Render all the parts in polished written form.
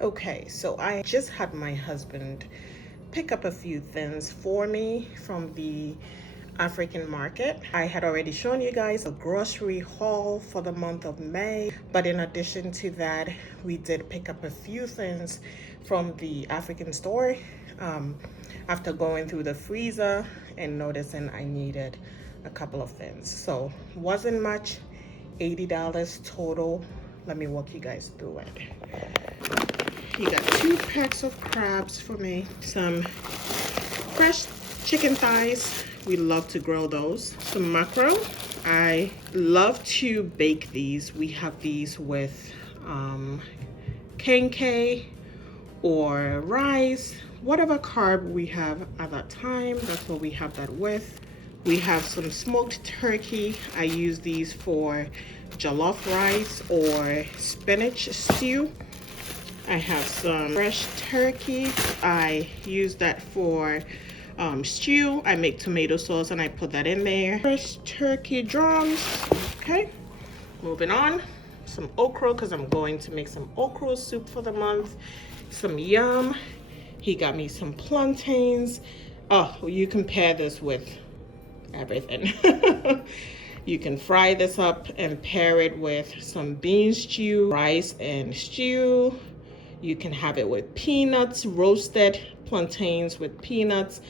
Okay, so I just had my husband pick up a few things for me from the African market. I had already shown you guys a grocery haul for the month of May, but in addition to that, we did pick up a few things from the African store after going through the freezer and noticing I needed a couple of things. So wasn't much, $80 total. Let me walk you guys through it. He got 2 packs of crabs for me, some fresh chicken thighs. We love to grill those. Some mackerel. I love to bake these. We have these with kenke or rice, whatever carb we have at that time, that's what we have that with. We have some smoked turkey. I use these for jollof rice or spinach stew. I have some fresh turkey. I use that for stew. I make tomato sauce and I put that in there. Fresh turkey drums. Okay, moving on. Some okra because I'm going to make some okra soup for the month. Some yam. He got me some plantains. Oh, you can pair this with everything. You can fry this up and pair it with some bean stew, rice and stew. You can have it with peanuts, roasted plantains with peanuts.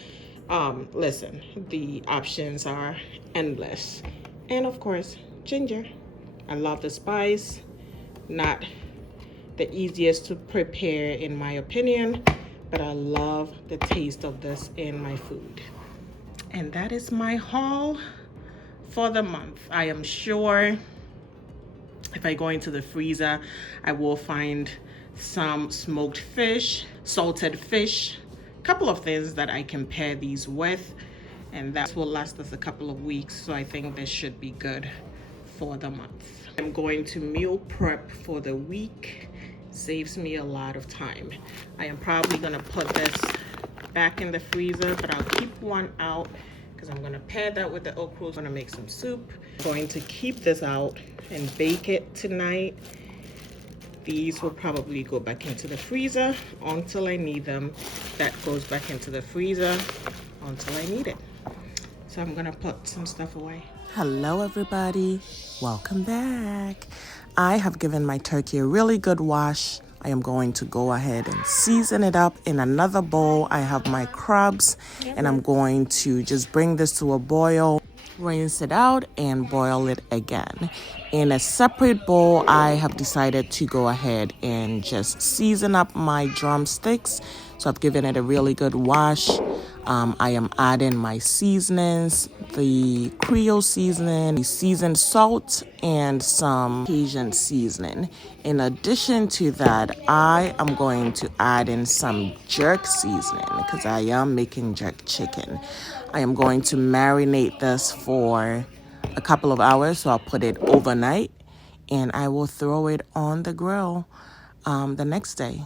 Listen, the options are endless. And of course, ginger. I love the spice. Not the easiest to prepare in my opinion, but I love the taste of this in my food. And that is my haul for the month. I am sure if I go into the freezer, I will find some smoked fish, salted fish, a couple of things that I can pair these with, and that will last us a couple of weeks. So I think this should be good for the month. I'm going to meal prep for the week. Saves me a lot of time. I am probably gonna put this back in the freezer, but I'll keep one out because I'm gonna pair that with the okra. I'm gonna make some soup. I'm going to keep this out and bake it tonight. These will probably go back into the freezer until I need them. That goes back into the freezer until I need it. So I'm gonna put some stuff away. Hello everybody, welcome back. I have given my turkey a really good wash. I am going to go ahead and season it up in another bowl. I have my crabs and I'm going to just bring this to a boil, rinse it out and boil it again. In a separate bowl, I have decided to go ahead and just season up my drumsticks. So I've given it a really good wash. I am adding my seasonings, the Creole seasoning, the seasoned salt, and some Cajun seasoning. In addition to that, I am going to add in some jerk seasoning because I am making jerk chicken. I am going to marinate this for a couple of hours, so I'll put it overnight, and I will throw it on the grill the next day.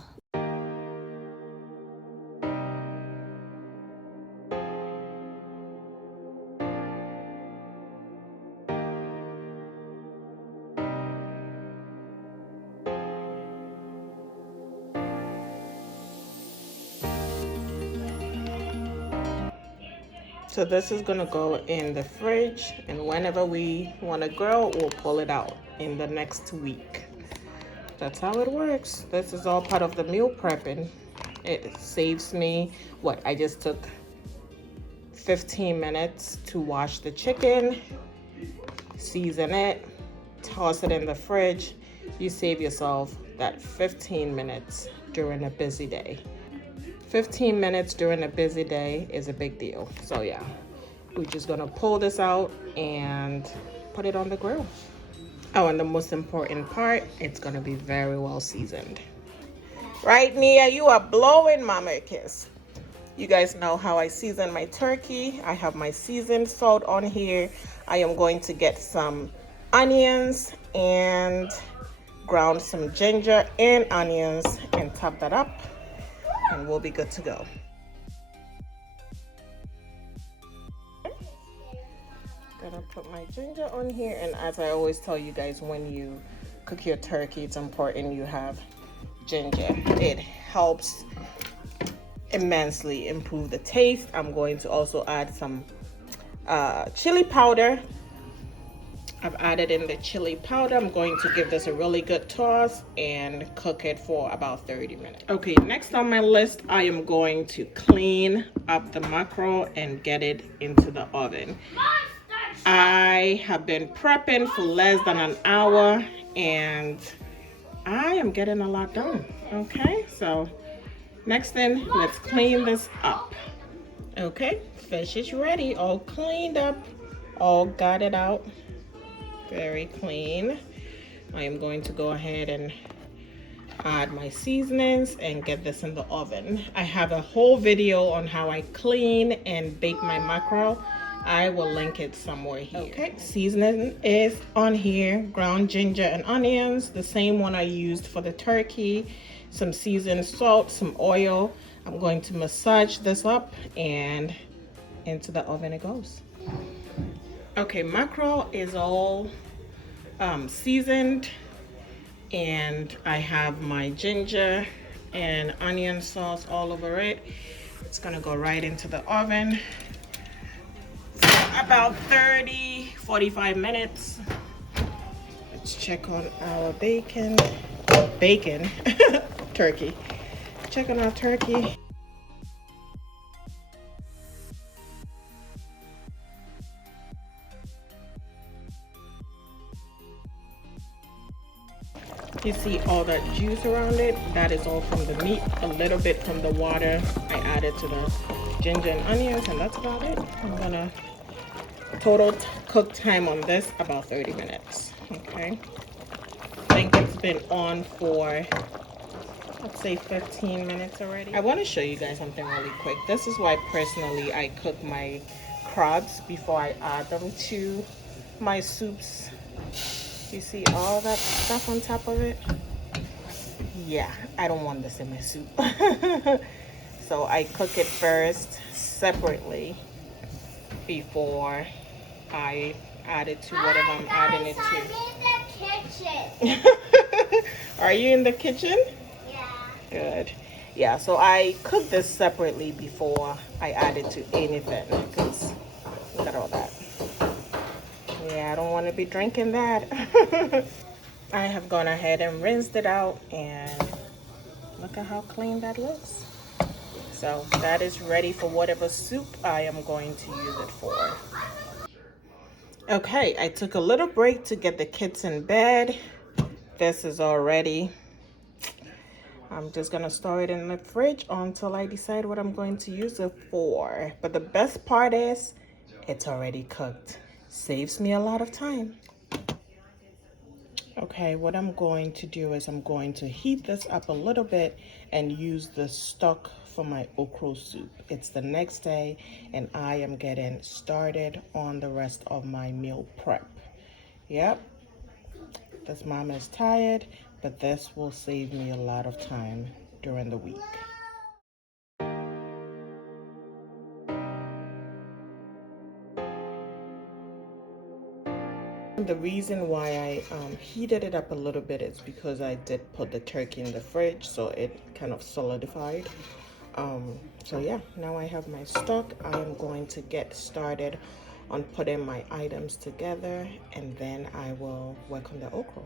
So this is gonna go in the fridge, and whenever we wanna grill, we'll pull it out in the next week. That's how it works. This is all part of the meal prepping. It saves me, I just took 15 minutes to wash the chicken, season it, toss it in the fridge. You save yourself that 15 minutes during a busy day. 15 minutes during a busy day is a big deal. So yeah, we're just gonna pull this out and put it on the grill. Oh, and the most important part, it's gonna be very well seasoned. Right, Nia? You are blowing mama a kiss. You guys know how I season my turkey. I have my seasoned salt on here. I am going to get some onions and ground some ginger and onions and top that up, and we'll be good to go. Gonna put my ginger on here, and as I always tell you guys, when you cook your turkey, it's important you have ginger. It helps immensely improve the taste. I'm going to also add some chili powder. I've added in the chili powder. I'm going to give this a really good toss and cook it for about 30 minutes. Okay, next on my list, I am going to clean up the mackerel and get it into the oven. I have been prepping for less than an hour and I am getting a lot done. Okay, so next thing, let's clean this up. Okay, fish is ready, all cleaned up, all got it out. Very clean. I am going to go ahead and add my seasonings and get this in the oven. I have a whole video on how I clean and bake my mackerel. I will link it somewhere here. Okay, seasoning is on here. Ground ginger and onions, the same one I used for the turkey. Some seasoned salt, some oil. I'm going to massage this up and into the oven it goes. Okay, mackerel is all seasoned, and I have my ginger and onion sauce all over it. It's gonna go right into the oven for about 30-45 minutes. Let's check on our turkey. Check on our turkey. You see all that juice around it? That is all from the meat, a little bit from the water I added to the ginger and onions, and that's about it. I'm gonna total cook time on this about 30 minutes. Okay, I think it's been on for, let's say, 15 minutes already. I want to show you guys something really quick. This is why personally I cook my crabs before I add them to my soups. You see all that stuff on top of it? Yeah, I don't want this in my soup. So I cook it first separately before I add it to whatever I'm adding it to. I'm in the kitchen. Are you in the kitchen? Yeah. Good. Yeah, so I cook this separately before I add it to anything. Because look at all that. Yeah, I don't want to be drinking that. I have gone ahead and rinsed it out, and look at how clean that looks. So that is ready for whatever soup I am going to use it for. Okay, I took a little break to get the kids in bed. This is all ready. I'm just gonna store it in the fridge until I decide what I'm going to use it for. But the best part is it's already cooked. Saves me a lot of time. Okay, what I'm going to do is I'm going to heat this up a little bit and use the stock for my okra soup. It's the next day and I am getting started on the rest of my meal prep. Yep, this mom is tired, but this will save me a lot of time during the week. The reason why I heated it up a little bit is because I did put the turkey in the fridge, so it kind of solidified. So yeah, now I have my stock. I am going to get started on putting my items together, and then I will work on the okra.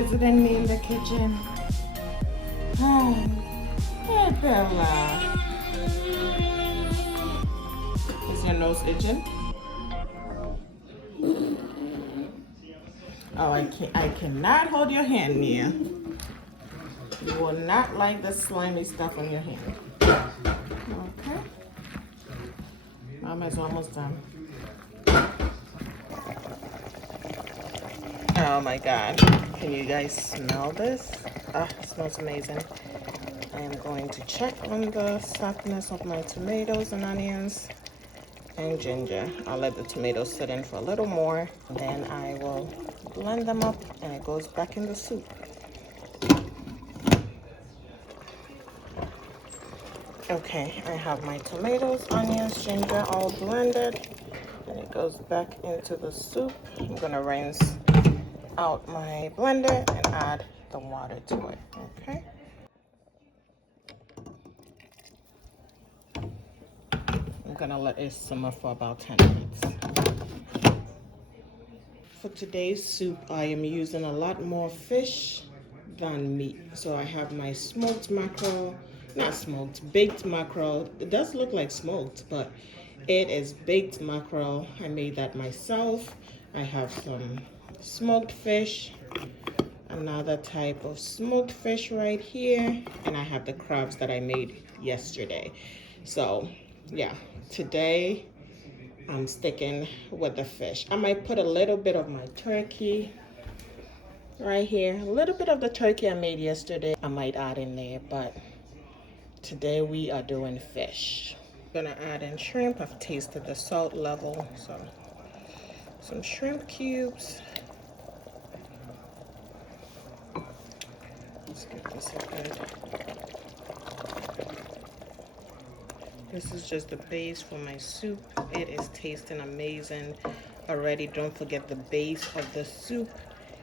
visiting me in the kitchen. Oh, hey Bella. Is your nose itching? Oh, I cannot hold your hand, Mia. You will not like the slimy stuff on your hand. Okay. Mama's almost done. Oh my God. Can you guys smell this? Ah, it smells amazing. I am going to check on the softness of my tomatoes and onions and ginger. I'll let the tomatoes sit in for a little more. Then I will blend them up and it goes back in the soup. Okay, I have my tomatoes, onions, ginger all blended, and it goes back into the soup. I'm gonna rinse out my blender and add the water to it, okay? I'm gonna let it simmer for about 10 minutes. For today's soup, I am using a lot more fish than meat. So I have my smoked mackerel, not smoked, baked mackerel. It does look like smoked, but it is baked mackerel. I made that myself. I have some smoked fish, another type of smoked fish right here, and I have the crabs that I made yesterday. So yeah, today I'm sticking with the fish. I might put a little bit of my turkey right here. A little bit of the turkey I made yesterday I might add in there, but today we are doing fish. I'm gonna add in shrimp. I've tasted the salt level, so some shrimp cubes. Let's give this a good. This is just the base for my soup. It is tasting amazing already. Don't forget the base of the soup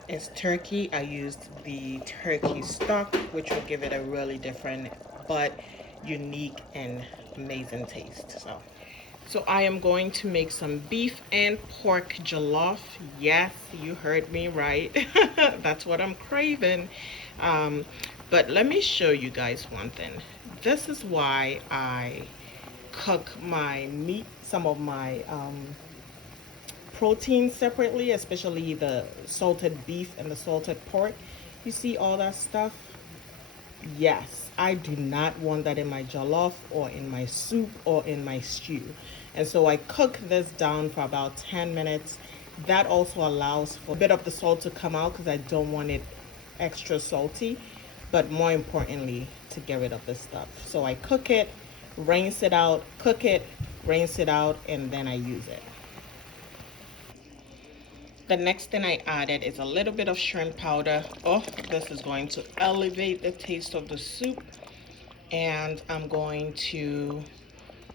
is turkey. I used the turkey stock, which will give it a really different but unique and amazing taste. So I am going to make some beef and pork jollof. Yes, you heard me right. That's what I'm craving. But let me show you guys one thing. This is why I cook my meat, some of my protein separately, especially the salted beef and the salted pork. You see all that stuff? Yes, I do not want that in my jollof or in my soup or in my stew. And so I cook this down for about 10 minutes. That also allows for a bit of the salt to come out because I don't want it extra salty, but more importantly, to get rid of the stuff. So I cook it, rinse it out, cook it, rinse it out, and then I use it. The next thing I added is a little bit of shrimp powder. Oh, this is going to elevate the taste of the soup. And I'm going to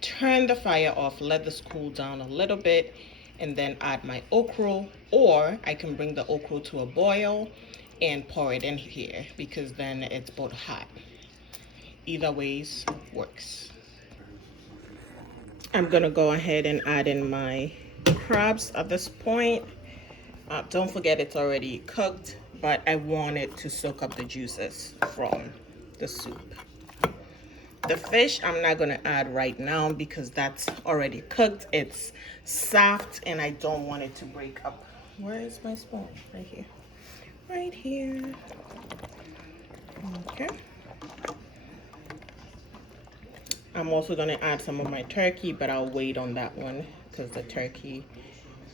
turn the fire off, let this cool down a little bit, and then add my okro, or I can bring the okro to a boil and pour it in here because then it's both hot. Either ways works. I'm gonna go ahead and add in my crabs at this point. Don't forget it's already cooked, but I want it to soak up the juices from the soup. The fish I'm not gonna add right now because that's already cooked. It's soft and I don't want it to break up. Where is my spoon? Right here. Right here. Okay. I'm also gonna add some of my turkey, but I'll wait on that one because the turkey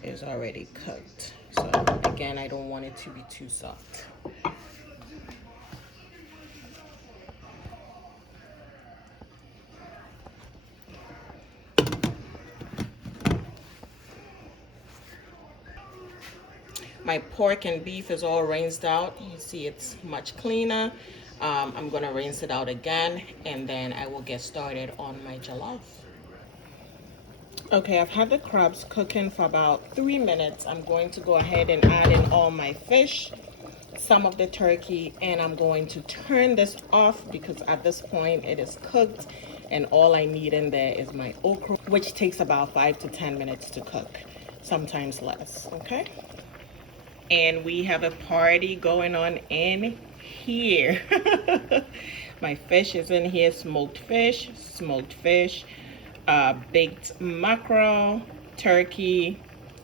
is already cooked. So again, I don't want it to be too soft. My pork and beef is all rinsed out. You see it's much cleaner. I'm gonna rinse it out again and then I will get started on my jollof. Okay, I've had the crabs cooking for about 3 minutes. I'm going to go ahead and add in all my fish, some of the turkey, and I'm going to turn this off because at this point it is cooked and all I need in there is my okra, which takes about 5 to 10 minutes to cook, sometimes less, okay? and we have a party going on in here. My fish is in here, smoked fish, baked mackerel, turkey,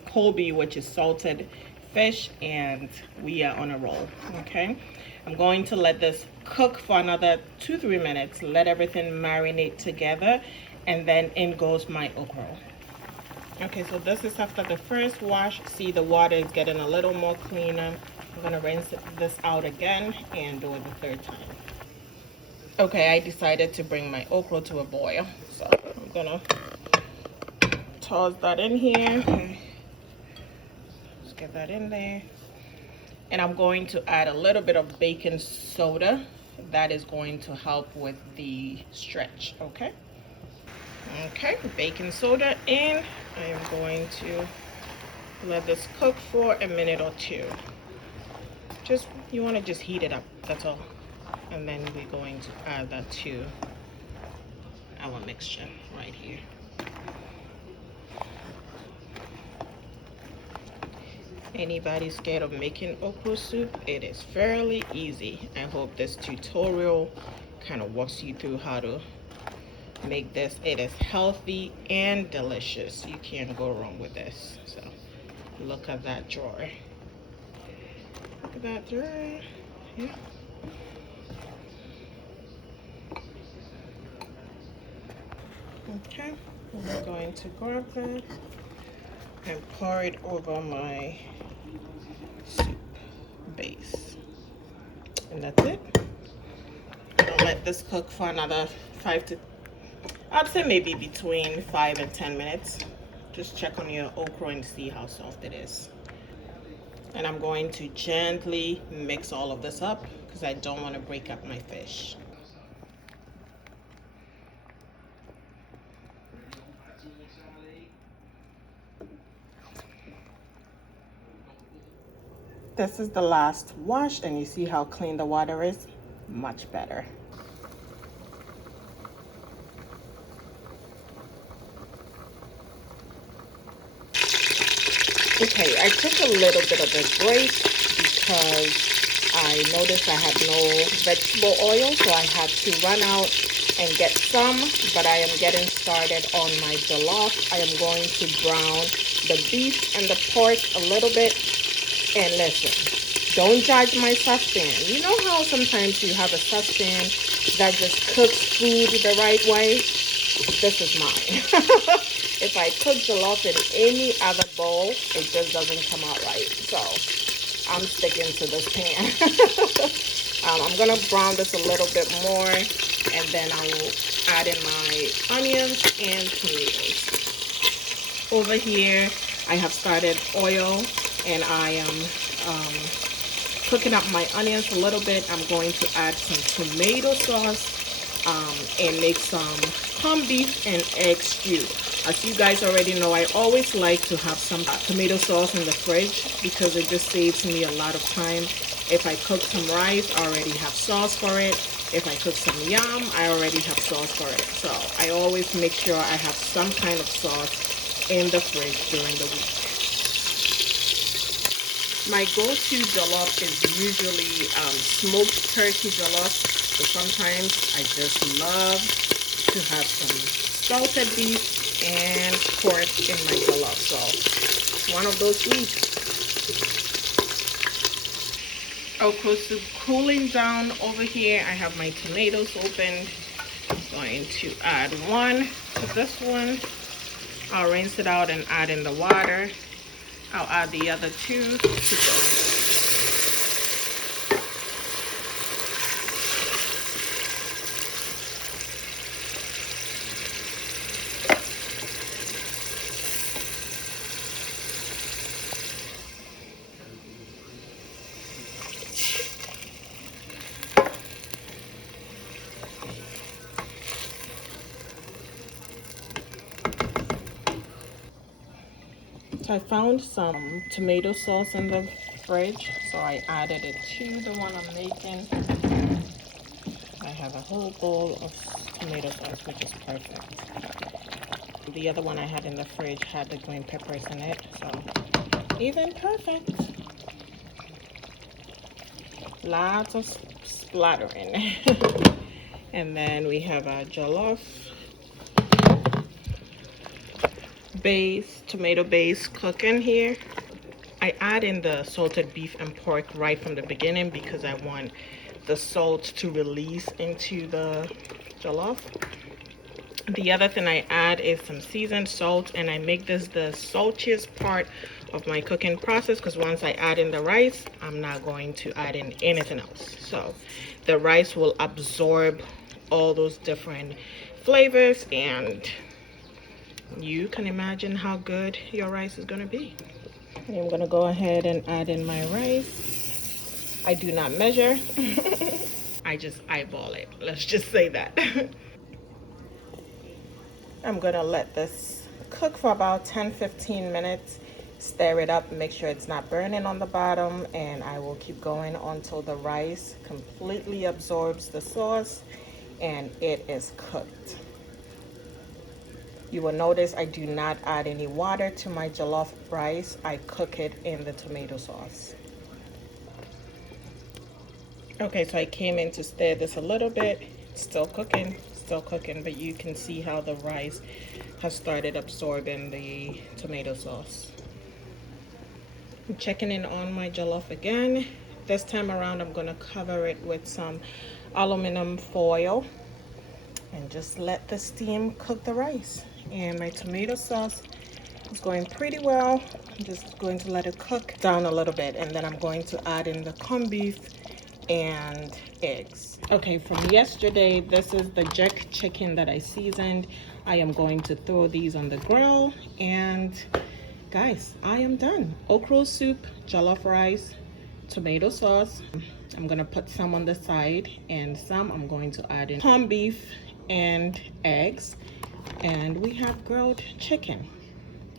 Kobe, which is salted fish, and we are on a roll. Okay, I'm going to let this cook for another 2-3 minutes, let everything marinate together, and then in goes my okra. Okay, so this is after the first wash. See, the water is getting a little more cleaner. I'm gonna rinse this out again and do it the third time. Okay, I decided to bring my okra to a boil, so I'm gonna toss that in here. Just get that in there. And I'm going to add a little bit of baking soda. That is going to help with the stretch, okay? Okay, baking soda in. I am going to let this cook for a minute or two. You want to just heat it up, that's all. And then we're going to add that to our mixture right here. Anybody scared of making okra soup? It is fairly easy. I hope this tutorial kind of walks you through how to make this. It is healthy and delicious. You can't go wrong with this. So look at that drawer. Look at that drawer. Yeah. Okay, I'm going to grab that and pour it over my soup base, and that's it. I'll let this cook for another I'd say maybe between 5 and 10 minutes. Just check on your okra and see how soft it is. And I'm going to gently mix all of this up because I don't want to break up my fish. This is the last wash, and you see how clean the water is? Much better. Okay, I took a little bit of a break because I noticed I had no vegetable oil, so I had to run out and get some, but I am getting started on my jollof. I am going to brown the beef and the pork a little bit. And listen, don't judge my saucepan. You know how sometimes you have a saucepan that just cooks food the right way? This is mine. If I cook jollof in any other bowl, it just doesn't come out right. So I'm sticking to this pan. I'm gonna brown this a little bit more, and then I will add in my onions and tomatoes. Over here, I have started oil, and I am cooking up my onions a little bit. I'm going to add some tomato sauce and make some corned beef and egg stew. As you guys already know, I always like to have some tomato sauce in the fridge because it just saves me a lot of time. If I cook some rice, I already have sauce for it. If I cook some yam, I already have sauce for it. So I always make sure I have some kind of sauce in the fridge during the week. My go-to jollof is usually smoked turkey jollof, but sometimes I just love to have some salted beef and pork in my jollof. So it's one of those weeks. Okra soup cooling down over here. I have my tomatoes opened. I'm going to add one to this one. I'll rinse it out and add in the water. I'll add the other two to go. I found some tomato sauce in the fridge, so I added it to the one I'm making. I have a whole bowl of tomato sauce, which is perfect. The other one I had in the fridge had the green peppers in it, so even perfect. lots of splattering. And then we have our jollof base, tomato base cooking here. I add in the salted beef and pork right from the beginning because I want the salt to release into the jollof. The other thing I add is some seasoned salt, and I make this the saltiest part of my cooking process because once I add in the rice, I'm not going to add in anything else. So the rice will absorb all those different flavors, and you can imagine how good your rice is going to be. I'm going to go ahead and add in my rice. I do not measure. I just eyeball it. Let's just say that. I'm going to let this cook for about 10-15 minutes. Stir it up, make sure it's not burning on the bottom, and I will keep going until the rice completely absorbs the sauce and it is cooked. You will notice I do not add any water to my jollof rice. I cook it in the tomato sauce. Okay, so I came in to stir this a little bit. Still cooking, but you can see how the rice has started absorbing the tomato sauce. I'm checking in on my jollof again. This time around, I'm gonna cover it with some aluminum foil and just let the steam cook the rice. And my tomato sauce is going pretty well. I'm just going to let it cook down a little bit, and then I'm going to add in the corned beef and eggs. Okay, from yesterday, this is the jerk chicken that I seasoned. I am going to throw these on the grill, and guys, I am done. Okro soup, jollof rice, tomato sauce. I'm gonna put some on the side, and some I'm going to add in corned beef and eggs, and we have grilled chicken.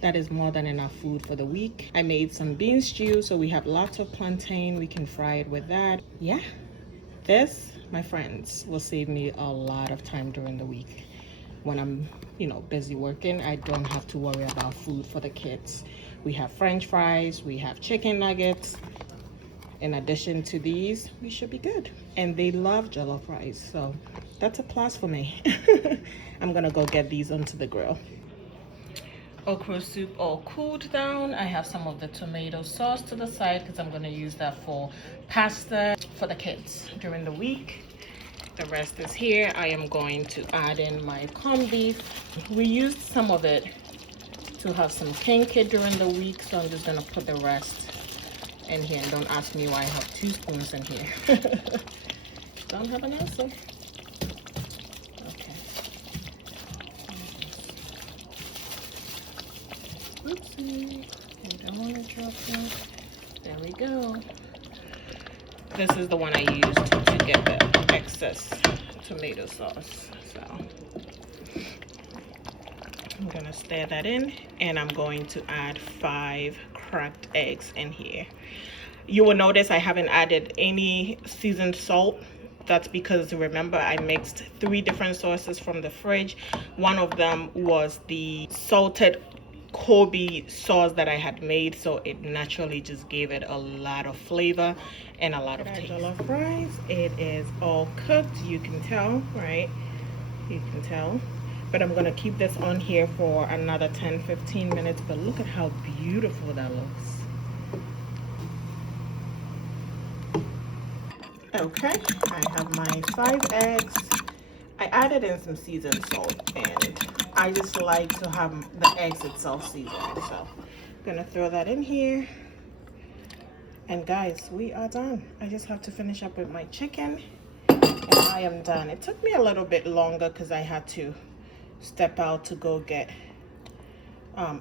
That is more than enough food for the week. I made some bean stew, so we have lots of plantain. We can fry it with that. Yeah, this, my friends, will save me a lot of time during the week. When I'm, busy working, I don't have to worry about food for the kids. We have French fries, we have chicken nuggets. In addition to these, we should be good. And they love jollof rice, so that's a plus for me. I'm gonna go get these onto the grill. Okra soup all cooled down. I have some of the tomato sauce to the side because I'm going to use that for pasta for the kids during the week. The rest is here. I am going to add in my corned beef. We used some of it to have some kinky during the week, so I'm just going to put the rest in here. And don't ask me why I have 2 spoons in here. Don't have an answer. Oopsie, I don't want to drop that. There we go. This is the one I used to get the excess tomato sauce. So I'm gonna stir that in, and I'm going to add 5 cracked eggs in here. You will notice I haven't added any seasoned salt. That's because, remember, I mixed 3 different sauces from the fridge. One of them was the salted Kobe sauce that I had made, so it naturally just gave it a lot of flavor and a lot of taste. Jollof rice, it is all cooked. You can tell, right? You can tell. But I'm gonna keep this on here for another 10-15 minutes. But look at how beautiful that looks. Okay, I have my 5 eggs. I added in some seasoned salt, and I just like to have the eggs itself seasoned. So I'm gonna throw that in here. And guys, we are done. I just have to finish up with my chicken, and I am done. It took me a little bit longer because I had to step out to go get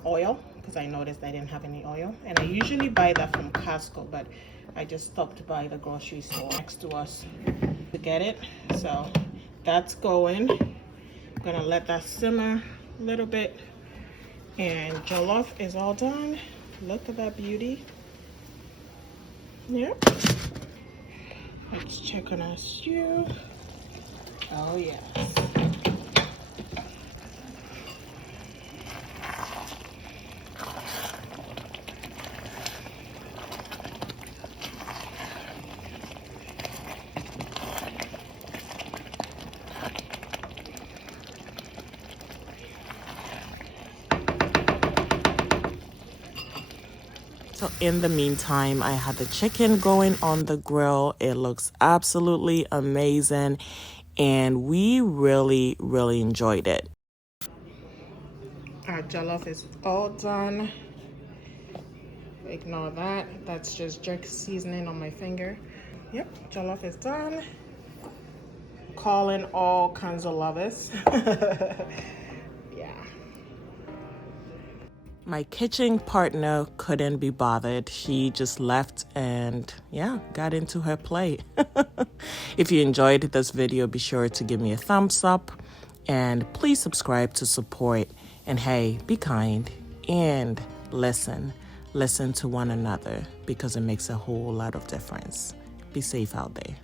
oil, because I noticed I didn't have any oil. And I usually buy that from Costco, but I just stopped by the grocery store next to us to get it. So that's going. I'm gonna let that simmer a little bit, and jollof is all done. Look at that beauty. Yep. Let's check on our stew. Oh yes. So in the meantime, I had the chicken going on the grill. It looks absolutely amazing, and we really, really enjoyed it. Our jollof is all done. Ignore that. That's just jerk seasoning on my finger. Yep, jollof is done. Calling all kinds of lovers. Yeah. My kitchen partner couldn't be bothered. She just left and got into her plate. If you enjoyed this video, be sure to give me a thumbs up and please subscribe to support. And hey, be kind and listen to one another because it makes a whole lot of difference. Be safe out there.